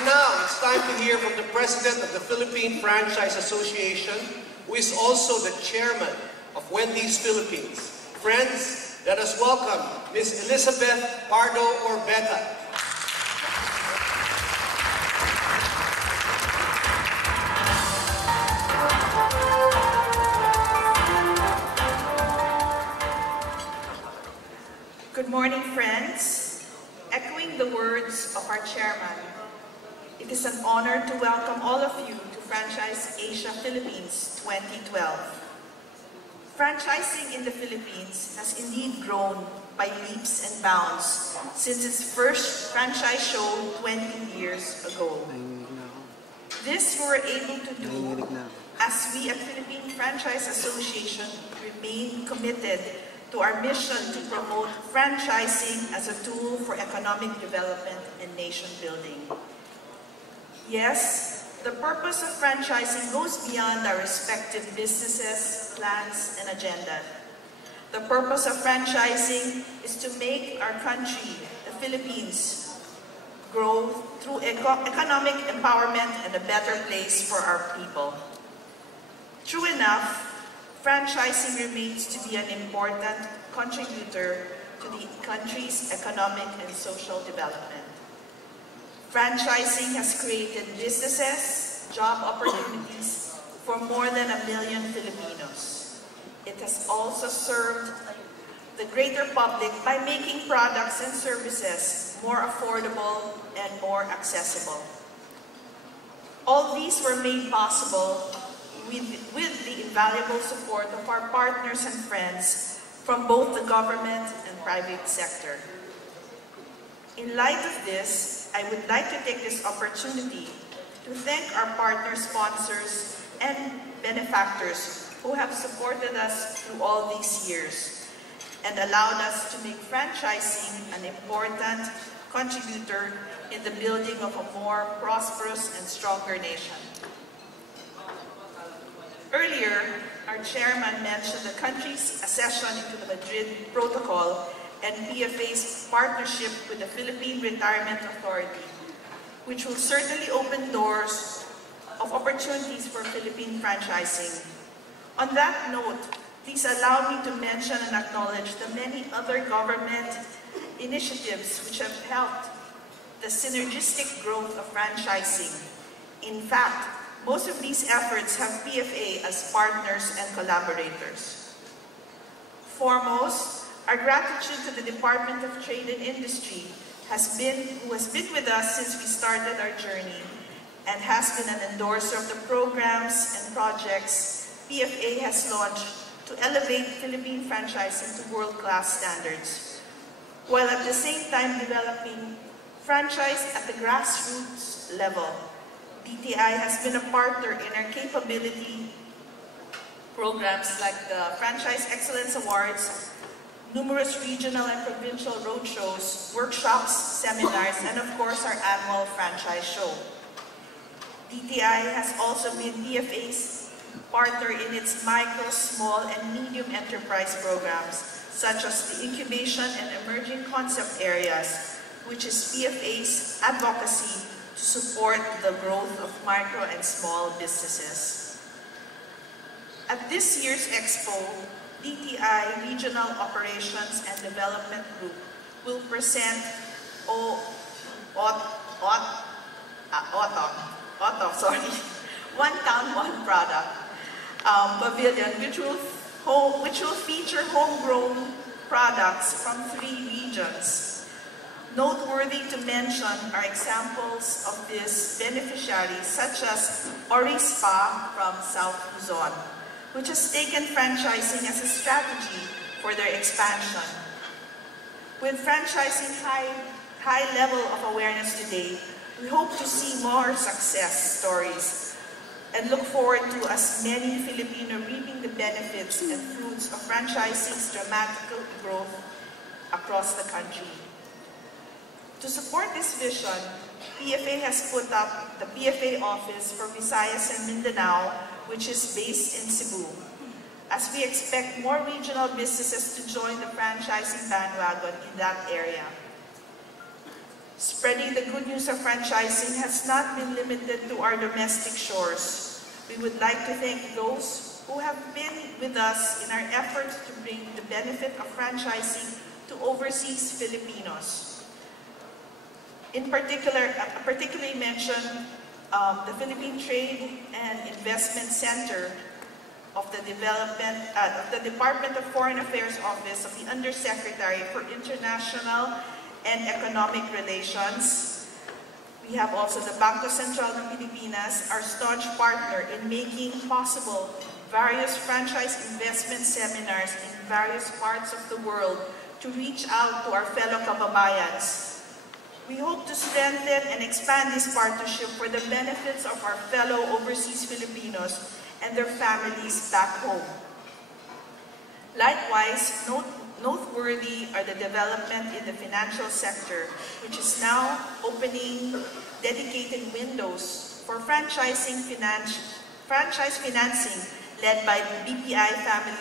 And now, it's time to hear from the President of the Philippine Franchise Association, who is also the Chairman of Wendy's Philippines. Friends, let us welcome Ms. Elizabeth Pardo Orbeta. Good morning, friends. Echoing the words of our chairman, it is an honor to welcome all of you to Franchise Asia Philippines 2012. Franchising in the Philippines has indeed grown by leaps and bounds since its first franchise show 20 years ago. This we were able to do as we at Philippine Franchise Association remain committed to our mission to promote franchising as a tool for economic development and nation building. Yes, the purpose of franchising goes beyond our respective businesses, plans, and agenda. The purpose of franchising is to make our country, the Philippines, grow through economic empowerment and a better place for our people. True enough, franchising remains to be an important contributor to the country's economic and social development. Franchising has created businesses, job opportunities for more than 1 million Filipinos. It has also served the greater public by making products and services more affordable and more accessible. All these were made possible with the invaluable support of our partners and friends from both the government and private sector. In light of this, I would like to take this opportunity to thank our partner sponsors and benefactors who have supported us through all these years and allowed us to make franchising an important contributor in the building of a more prosperous and stronger nation. Earlier, our chairman mentioned the country's accession into the Madrid Protocol and PFA's partnership with the Philippine Retirement Authority, which will certainly open doors of opportunities for Philippine franchising. On that note, please allow me to mention and acknowledge the many other government initiatives which have helped the synergistic growth of franchising. In fact, most of these efforts have PFA as partners and collaborators. Foremost, our gratitude to the Department of Trade and Industry who has been with us since we started our journey and has been an endorser of the programs and projects PFA has launched to elevate Philippine franchising to world-class standards, while at the same time developing franchise at the grassroots level. DTI has been a partner in our capability programs like the Franchise Excellence Awards, numerous regional and provincial roadshows, workshops, seminars, and of course our annual franchise show. DTI has also been PFA's partner in its micro, small, and medium enterprise programs, such as the incubation and emerging concept areas, which is PFA's advocacy to support the growth of micro and small businesses. At this year's Expo, DTI Regional Operations and Development Group will present One Town, One Product Pavilion, which will feature homegrown products from 3 regions. Noteworthy to mention are examples of these beneficiaries such as Ori Spa from South Luzon, which has taken franchising as a strategy for their expansion. With franchising high level of awareness today, we hope to see more success stories and look forward to as many Filipinos reaping the benefits and fruits of franchising's dramatic growth across the country. To support this vision, PFA has put up the PFA office for Visayas and Mindanao, which is based in Cebu, as we expect more regional businesses to join the franchising bandwagon in that area. Spreading the good news of franchising has not been limited to our domestic shores. We would like to thank those who have been with us in our efforts to bring the benefit of franchising to overseas Filipinos. In particular, particularly mention the Philippine Trade and Investment Center of the Department of Foreign Affairs Office of the Undersecretary for International and Economic Relations. We have also the Bangko Sentral ng Pilipinas, our staunch partner in making possible various franchise investment seminars in various parts of the world to reach out to our fellow kababayans. We hope to strengthen and expand this partnership for the benefits of our fellow overseas Filipinos and their families back home. Likewise, noteworthy are the development in the financial sector, which is now opening dedicated windows for franchise financing led by the BPI Family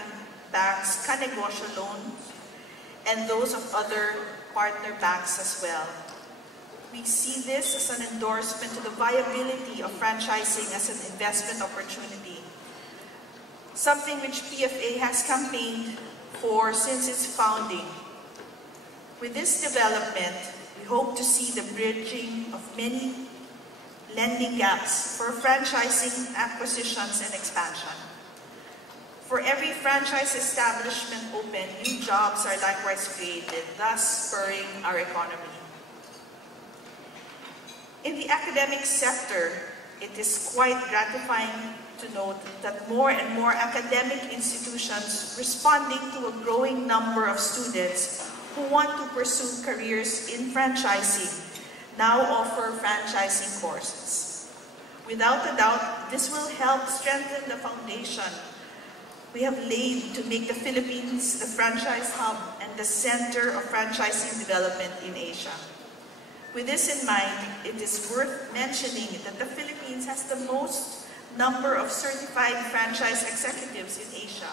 Bank's Kanegosyo loans and those of other partner banks as well. We see this as an endorsement to the viability of franchising as an investment opportunity, something which PFA has campaigned for since its founding. With this development, we hope to see the bridging of many lending gaps for franchising acquisitions and expansion. For every franchise establishment open, new jobs are likewise created, thus spurring our economy. In the academic sector, it is quite gratifying to note that more and more academic institutions responding to a growing number of students who want to pursue careers in franchising now offer franchising courses. Without a doubt, this will help strengthen the foundation we have laid to make the Philippines the franchise hub and the center of franchising development in Asia. With this in mind, it is worth mentioning that the Philippines has the most number of certified franchise executives in Asia,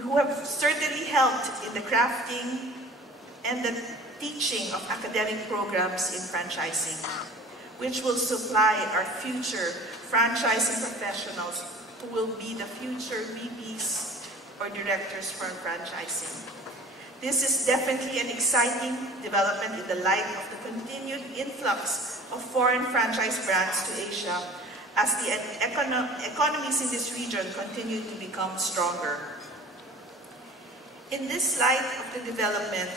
who have certainly helped in the crafting and the teaching of academic programs in franchising, which will supply our future franchising professionals who will be the future VPs or directors for franchising. This is definitely an exciting development in the light of the continued influx of foreign franchise brands to Asia as the economies in this region continue to become stronger. In this light of the development,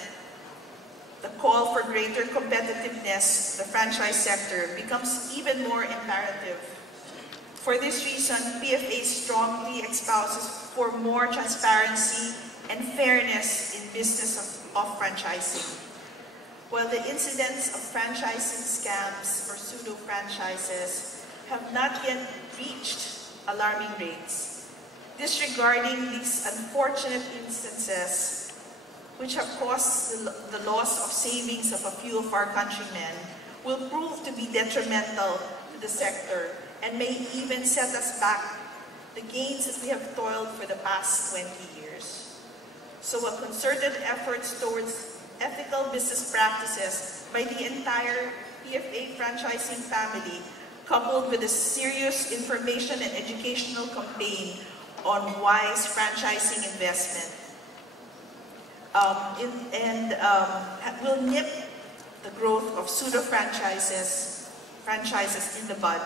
the call for greater competitiveness of the franchise sector becomes even more imperative. For this reason, PFA strongly espouses for more transparency and fairness in business of franchising. While the incidents of franchising scams or pseudo-franchises have not yet reached alarming rates, disregarding these unfortunate instances, which have caused the loss of savings of a few of our countrymen, will prove to be detrimental to the sector and may even set us back the gains that we have toiled for the past 20 years. So a concerted efforts towards ethical business practices by the entire PFA franchising family, coupled with a serious information and educational campaign on wise franchising investment, will nip the growth of pseudo-franchises in the bud.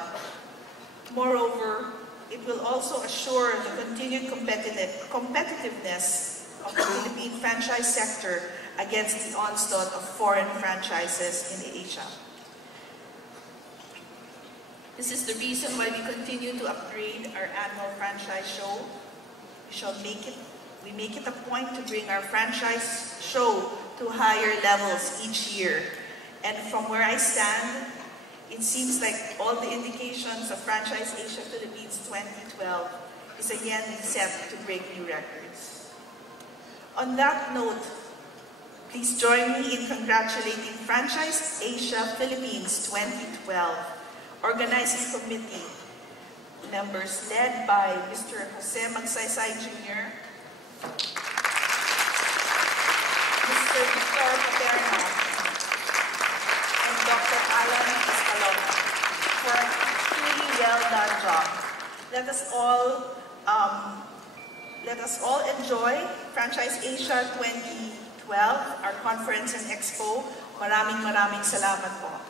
Moreover, it will also assure the continued competitiveness of the Philippine franchise sector against the onslaught of foreign franchises in Asia. This is the reason why we continue to upgrade our annual franchise show. We make it a point to bring our franchise show to higher levels each year. And from where I stand, it seems like all the indications of Franchise Asia Philippines 2012 is again set to break new records. On that note, please join me in congratulating Franchise Asia Philippines 2012 Organizing Committee members led by Mr. Jose Magsaysay Jr., Mr. Victor Paterno, well-done job. Let us all enjoy Franchise Asia 2012, our conference and expo. Maraming salamat po.